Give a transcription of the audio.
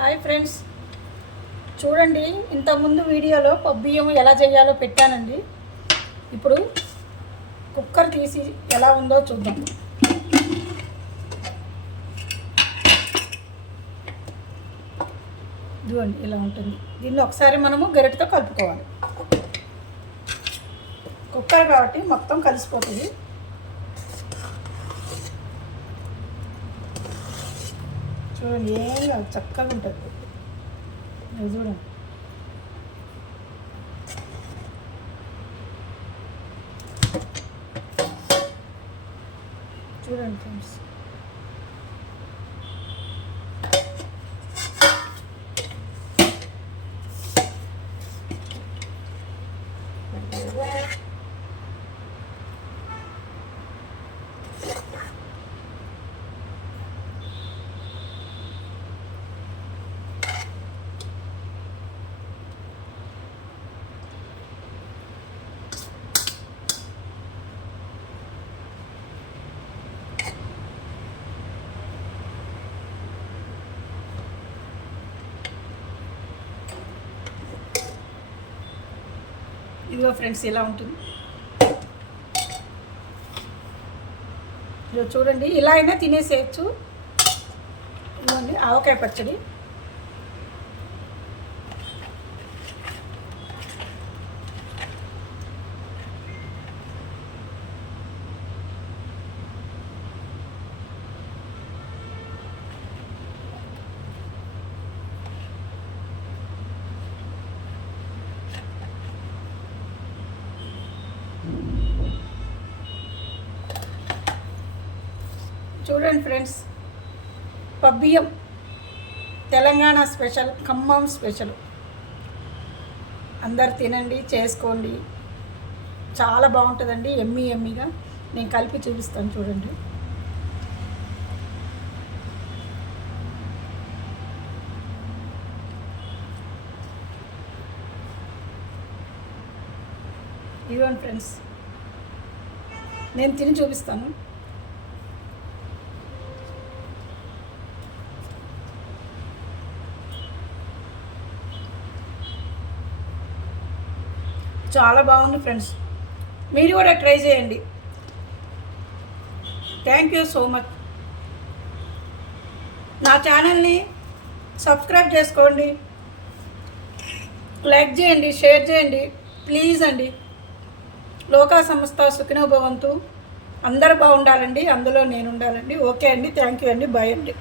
Hi friends, చూడండి ఇంతకుముందు వీడియోలో పప్పు బియ్యం ఎలా చేయాలో పెట్టానండి. ఇప్పుడు కుక్కర్ తీసి ఎలా ఉందో చూద్దాం. ఇదిగోండి ఇలా ఉంటుంది. దీన్ని ఒకసారి మనము గరిటెతో కలుపుకోవాలి. కుక్కర్ కాబట్టి మొత్తం కలిసిపోతుంది. చూడండి ఏం కాదు, చక్కగా ఉంటుంది. చూడండి చూడండి ఫ్రెండ్స్, ఇదిగో ఫ్రెండ్స్ ఇలా ఉంటుంది. ఇదిగో చూడండి, ఇలా అయినా తినేసేయచ్చు. ఇదిగోండి ఆవకాయ పచ్చడి. చూడండి ఫ్రెండ్స్, పబ్బియ్యం తెలంగాణ స్పెషల్, ఖమ్మం స్పెషల్. అందరు తినండి, చేసుకోండి. చాలా బాగుంటుందండి, ఎమ్మీ ఎమ్మీగా. నేను కలిపి చూపిస్తాను చూడండి. ఇదిగోండి ఫ్రెండ్స్, నేను తిని చూపిస్తాను. చాలా బాగుంది ఫ్రెండ్స్, మీరు కూడా ట్రై చేయండి. Thank you so much. నా ఛానల్ని సబ్స్క్రైబ్ చేసుకోండి, లైక్ చేయండి, షేర్ చేయండి ప్లీజ్ అండి. లోకా సంస్థ సుఖినో భవంతు. అందరూ బాగుండాలండి, అందులో నేను ఉండాలండి. ఓకే అండి, థ్యాంక్ యూ అండి, బాయ్ అండి.